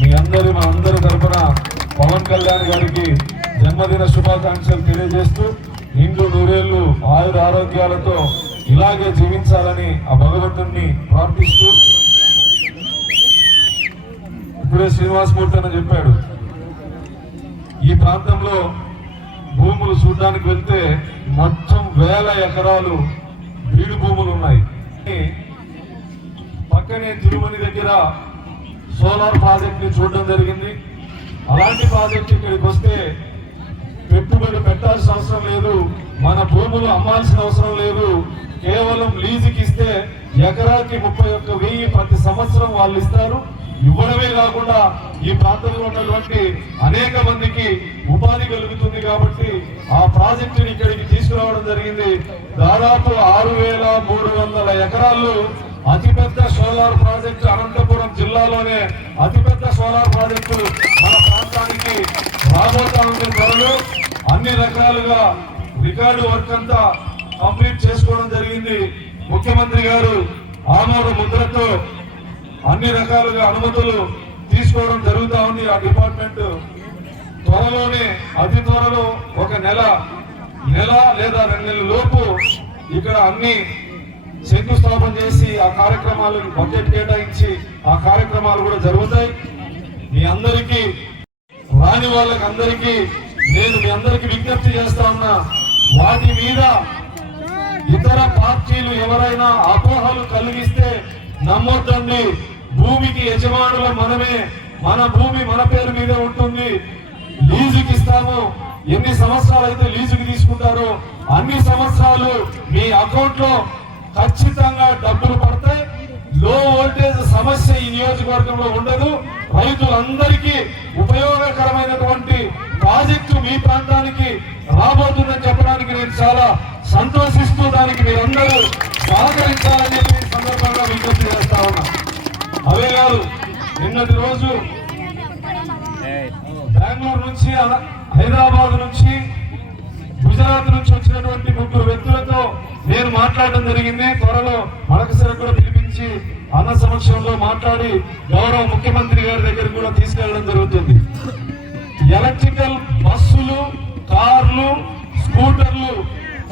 మీ అందరి మా అందరి తరఫున పవన్ కళ్యాణ్ గారికి జన్మదిన శుభాకాంక్షలు తెలియజేస్తూ ఇండ్లు నూరేళ్ళు ఆయుర ఆరోగ్యాలతో ఇలాగే జీవించాలని ఆ భగవంతుణ్ణి ప్రార్థిస్తూ ఇప్పుడే శ్రీనివాసమూర్తి అని చెప్పాడు. ఈ ప్రాంతంలో భూములు చూడడానికి వెళ్తే మొత్తం వేల ఎకరాలు బీడు భూములు ఉన్నాయి. పక్కనే తిరుమణి దగ్గర సోలార్ ప్రాజెక్ట్ని చూడడం జరిగింది. అలాంటి ప్రాజెక్ట్ ఇక్కడికి వస్తే పెట్టుబడి పెట్టాల్సిన అవసరం లేదు. మన భూములు అమ్మాల్సిన అవసరం లేదు. కేవలం లీజుకి ఇస్తే ఎకరాకి ముప్పై ఒక్క వెయ్యి ప్రతి సంవత్సరం వాళ్ళు ఇస్తారు. ఇవ్వడమే కాకుండా ఈ ప్రాంతంలో ఉన్నటువంటి అనేక మందికి ఉపాధి కలుగుతుంది కాబట్టి ఆ ప్రాజెక్టుని ఇక్కడికి తీసుకురావడం జరిగింది. దాదాపు ఆరు వేల మూడు వందల ఎకరాల్లో అతిపెద్ద సోలార్ ప్రాజెక్టు అనంతపురం జిల్లాలోనే అతిపెద్ద సోలార్ ప్రాజెక్టు మన ప్రాంతానికి రాబోతా ఉండే త్వరలో అన్ని రకాలుగా రికార్డు వర్క్ అంతా కంప్లీట్ చేసుకోవడం జరిగింది. ముఖ్యమంత్రి గారు ఆమోద ముద్రతో అన్ని రకాలుగా అనుమతులు తీసుకోవడం జరుగుతూ ఉంది ఆ డిపార్ట్మెంట్. త్వరలోనే అతి త్వరలో ఒక నెల నెల లేదా రెండు నెలల లోపు ఇక్కడ అన్ని శంకుస్థాపన చేసి ఆ కార్యక్రమాలకు బడ్జెట్ కేటాయించి ఆ కార్యక్రమాలు కూడా జరుగుతాయి. మీ అందరికీ రాని వాళ్ళకి అందరికీ నేను మీ అందరికీ విజ్ఞప్తి చేస్తా ఉన్నా వాటి మీద ఇతర పార్టీలు ఎవరైనా అపోహలు కలిగిస్తే నమ్మొద్దండి. భూమికి యజమానుల మనమే మన భూమి మన పేరు మీద ఉంటుంది. లీజుకి ఇస్తాము. ఎన్ని సంవత్సరాలు అయితే లీజుకి తీసుకుంటారో అన్ని సంవత్సరాలు మీ అకౌంట్లో ఖచ్చితంగా డబ్బులు పడతాయి. లో వోల్టేజ్ సమస్య ఈ నియోజకవర్గంలో ఉండదు. రైతులందరికీ ఉపయోగకరమైనటువంటి ప్రాజెక్టు మీ ప్రాంతానికి రాబోతుందని చెప్పడానికి నేను చాలా సంతోషిస్తూ దానికి మీరందరూ సహకరించాలని చెప్పి సందర్భంగా విజ్ఞప్తి చేస్తా ఉన్నా. అవే కాదు నిన్నటి రోజు బెంగళూరు నుంచి హైదరాబాద్ నుంచి గుజరాత్ నుంచి వచ్చినటువంటి ముగ్గురు వ్యక్తులతో నేను మాట్లాడడం జరిగింది. త్వరలో మరొకసారి కూడా పిలిపించి అన్న సమక్షంలో మాట్లాడి గౌరవ ముఖ్యమంత్రి గారి దగ్గర కూడా తీసుకెళ్ళడం జరుగుతుంది. ఎలక్ట్రికల్ బస్సులు కార్లు స్కూటర్లు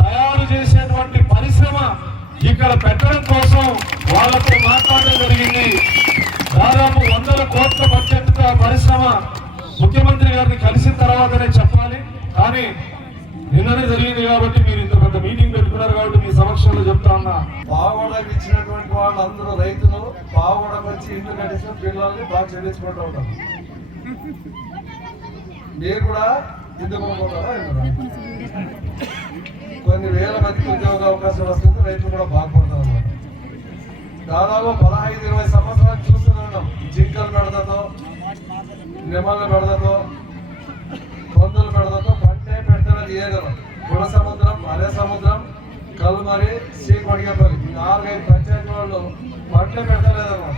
తయారు చేసేటువంటి పరిశ్రమ ఇక్కడ పెట్టడం కోసం వాళ్ళతో మాట్లాడడం జరిగింది. దాదాపు వందల కోట్ల బడ్జెట్ పరిశ్రమ ముఖ్యమంత్రి గారిని కలిసిన తర్వాతనే చెప్పాలి. కానీ నిన్ననే జరిగింది కాబట్టి మీరు ఇంత పెద్ద మీటింగ్ పెట్టుకున్నారు కాబట్టి మీ సమక్షంలో చెప్తా ఉన్నా. పావడకు ఇచ్చినటువంటి వాళ్ళందరూ రైతులు పావడకు వచ్చి ఇల్లు కట్టించిన పిల్లల్ని బాగా చదివించుకుంటూ ఉంటారు. మీరు కూడా ఎందుకు? కొన్ని వేల మందికి ఉద్యోగ అవకాశాలు వస్తుంది రైతులు కూడా బాగుపడతారు. దాదాపు పదహైదు ఇరవై సంవత్సరాలు చూస్తూనే ఉన్నాం. జింకలు పెడదతో నిమ్మల పెడదతో సముద్రం అరే సముద్రం కల్మరి శ్రీ కొడిగపల్లి ఈ నాలుగైదు పంచాయతీ వాళ్ళు పంటలే పెడతలేదన్నమాట